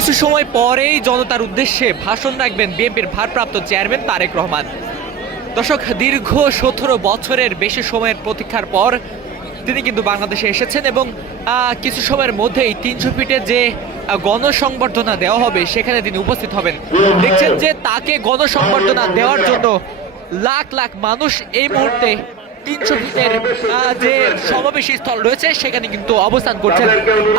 কিছু সময় পরেই জনতার উদ্দেশ্যে ভাষণ রাখবেন বিএনপির ভারপ্রাপ্ত চেয়ারম্যান তারেক রহমান। দর্শক, দীর্ঘ 17 বছরের বেশি সময়ের প্রতীক্ষার পর তিনি কিন্তু বাংলাদেশে এসেছেন এবং কিছু সময়ের মধ্যেই 300 ফিটে যে গণসংবর্ধনা দেওয়া হবে সেখানে তিনি উপস্থিত হবেন। দেখছেন যে তাকে গণসংবর্ধনা দেওয়ার জন্য লাখ লাখ মানুষ এই মুহূর্তে 300 ফিটের যে সমাবেশী স্থল রয়েছে সেখানে কিন্তু অবস্থান করছেন।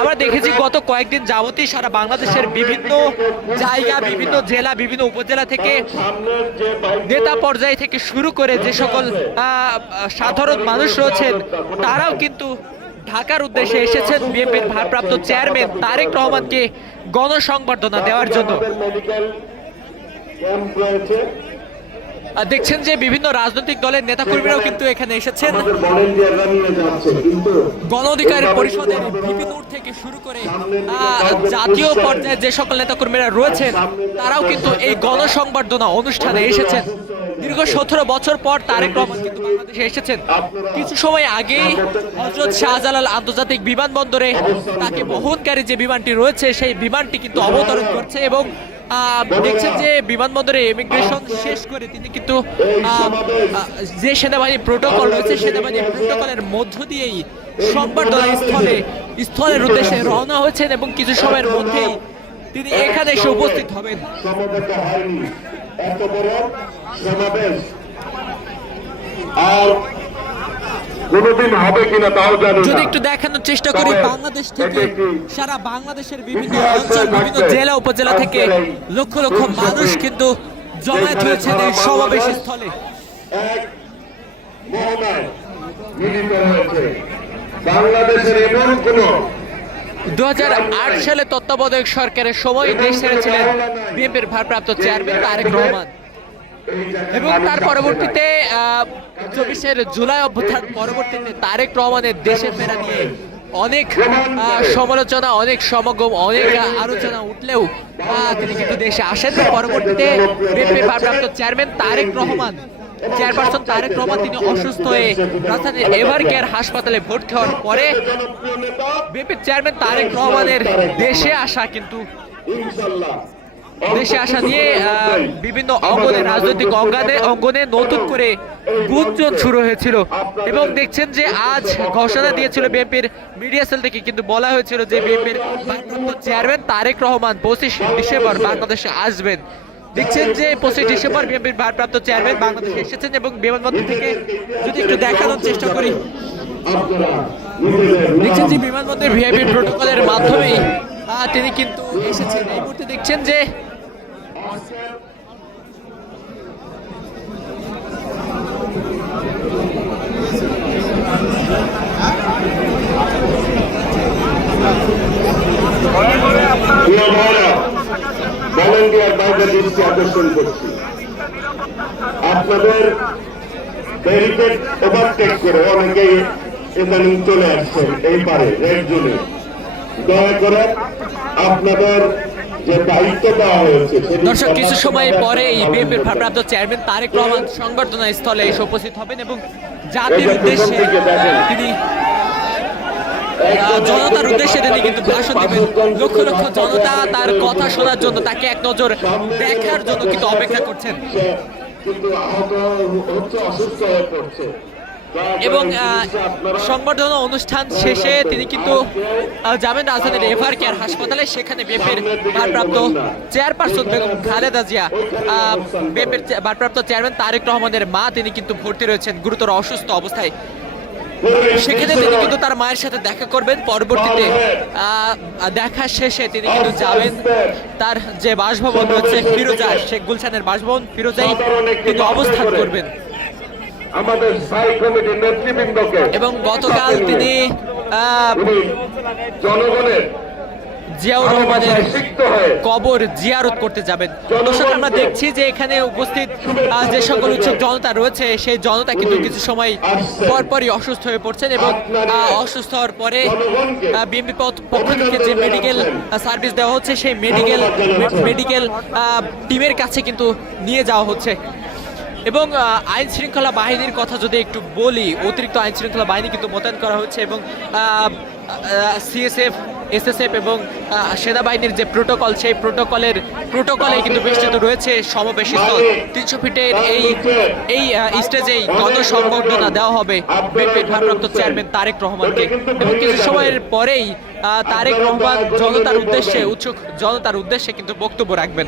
আমরা দেখেছি গত কয়েকদিন যাবতই সারা বাংলাদেশের বিভিন্ন জায়গা, বিভিন্ন জেলা, বিভিন্ন উপজেলা থেকে নেতা পর্যায় থেকে শুরু করে যে সকল সাধারণ মানুষ রয়েছেন তারাও কিন্তু ঢাকার উদ্দেশ্যে এসেছেন বিএনপির ভারপ্রাপ্ত চেয়ারম্যান তারেক রহমানকে গণসংবর্ধনা দেওয়ার জন্য। দেখছেন যে বিভিন্ন রাজনৈতিক দলের নেতাকর্মীরাও কিন্তু এখানে এসেছেন। গণ অধিকার পরিষদের ভিপি নূর থেকে শুরু করে জাতীয় পর্যায়ে যে সকল নেতাকর্মীরা রয়েছেন তারাও কিন্তু এই গণসংবর্ধনা অনুষ্ঠানে এসেছেন। দীর্ঘ 17 বছর পর তারেক রহমান কিন্তু বাংলাদেশে এসেছেন। কিছু সময় আগেই হযরত শাহজালাল আন্তর্জাতিক বিমানবন্দরে তাকে বহনকারী যে বিমানটি রয়েছে সেই বিমানটি কিন্তু অবতরণ করছে এবং দেখছেন যে বিমানবন্দরে ইমিগ্রেশন শেষ করে তিনি কিন্তু যে সেনাবাহিনী প্রোটোকল রয়েছে সেনাবাহিনী প্রোটোকলের মধ্য দিয়েই সংবর্ধনা স্থলের উদ্দেশ্যে রওনা হয়েছেন এবং কিছু সময়ের মধ্যেই তিনি এখানে এসে উপস্থিত হবেন। যদি একটু দেখানোর চেষ্টা করি, বাংলাদেশ থেকে সারা বাংলাদেশের বিভিন্ন অঞ্চল, বিভিন্ন জেলা উপজেলা থেকে লক্ষ লক্ষ মানুষ কিন্তু জমায়েত হয়েছেন এই সমাবেশ স্থলে। বাংলাদেশের এমন কোন 2008 সালে তত্ত্বাবধায়ক সরকারের সময় দেশ ছেড়েছিলেন বিএনপির ভারপ্রাপ্ত চেয়ারম্যান তারেক রহমান এবং তার পরবর্তীতে 24 জুলাই অভ্যুত্থান পরবর্তীতে তারেক রহমানের দেশে ফেরা নিয়ে অনেক সমালোচনা, অনেক সমাগম, অনেক আলোচনা উঠলেও তিনি কিন্তু দেশে আসেন। পরবর্তীতে বিএনপির ভারপ্রাপ্ত চেয়ারম্যান তারেক রহমান, চেয়ারপারসন তারেক রহমান তিনি অসুস্থ হয়ে রাজধানীর এভারকেয়ার হাসপাতালে ভর্তি হওয়ার পরে বিএনপির চেয়ারম্যান তারেক রহমানের দেশে আসা নিয়ে বিভিন্ন অঙ্গনে, রাজনৈতিক অঙ্গনে নতুন করে গুঞ্জন শুরু হয়েছিল এবং দেখছেন যে আজ ঘোষণা দিয়েছিল বিএনপির মিডিয়া সেল থেকে, কিন্তু বলা হয়েছিল যে বিএনপির ভারপ্রাপ্ত চেয়ারম্যান তারেক রহমান 25 ডিসেম্বর বাংলাদেশে আসবেন। দেখছেন যে 25 ডিসেম্বর বিএনপির ভারপ্রাপ্ত চেয়ারম্যান বাংলাদেশে এসেছেন এবং বিমানবন্দর থেকে যদি একটু দেখানোর চেষ্টা করি, দেখছেন যে বিমানবন্দরের ভিআইপি প্রোটোকলের মাধ্যমেই তিনি কিন্তু এসেছেন। এই মুহূর্তে দেখছেন যে ভলেন্টিয়ার বাইরে দৃষ্টি আকর্ষণ করছি, আপনাদের ব্যারিকেড ওভারটেক করে অনেকেই এখানে চলে আসছেন এই পারে রেড জোনে। দয়া করে আপনাদের যে দায়িত্ব দেওয়া হয়েছে। দর্শক, কিছু সময় পরে এই বিএনপির ভারপ্রাপ্ত চেয়ারম্যান তারেক রহমান সংবর্ধনা স্থলে এসে উপস্থিত হবেন এবং জাতির উদ্দেশ্যে তিনি জনতার উদ্দেশ্যে তিনি কিন্তু ভাষণ দিবেন। লক্ষ লক্ষ জনতা তার কথা শোনার জন্য, তাকে এক নজর দেখার জন্য কিন্তু অপেক্ষা করছেন এবং সংবর্ধনা অনুষ্ঠান শেষে তিনি কিন্তু যাবেন রাজধানীর এভারকেয়ার হাসপাতালে। সেখানে বিএনপির ভারপ্রাপ্ত চেয়ারপারসন বেগম খালেদা জিয়া, বিএনপির ভারপ্রাপ্ত চেয়ারম্যান তারেক রহমানের মা, তিনি কিন্তু ভর্তি রয়েছেন গুরুতর অসুস্থ অবস্থায়। সেখানে তিনি কিন্তু তার মায়ের সাথে দেখা করবেন। পরবর্তীতে দেখা শেষে তিনি কিন্তু যাবেন তার যে বাসভবন রয়েছে ফিরোজা, শেখ গুলশানের বাসভবন ফিরোজায় তিনি অবস্থান করবেন এবং গতকাল তিনি জনগণের জিয়াউর রহমানের কবর জিয়ারত করতে যাবেন। দর্শক, আমরা দেখছি যে এখানে উপস্থিত যে সকল উৎসুক জনতা রয়েছে সেই জনতা কিন্তু কিছু সময় পরপরই অসুস্থ হয়ে পড়ছেন এবং অসুস্থ হওয়ার পরে বিএনপি পক্ষ থেকে যে মেডিকেল সার্ভিস দেওয়া হচ্ছে সেই মেডিকেল টিমের কাছে কিন্তু নিয়ে যাওয়া হচ্ছে এবং আইন শৃঙ্খলা বাহিনীর কথা যদি একটু বলি, অতিরিক্ত আইন শৃঙ্খলা বাহিনী কিন্তু মোতায়েন করা হচ্ছে এবং সিএসএফ এসএসএফ এবং সেনাবাহিনীর যে প্রোটোকল, সেই প্রোটোকলে কিন্তু বেষ্টিত রয়েছে সমাবেশ স্থল। 300 ফিটের এই স্টেজেই গণসংবর্ধনা দেওয়া হবে বিএনপির ভারপ্রাপ্ত চেয়ারম্যান তারেক রহমানকে। এবং কিছু সময়ের পরেই তারেক রহমান জনতার উদ্দেশ্যে, উৎসুক জনতার উদ্দেশ্যে কিন্তু বক্তব্য রাখবেন।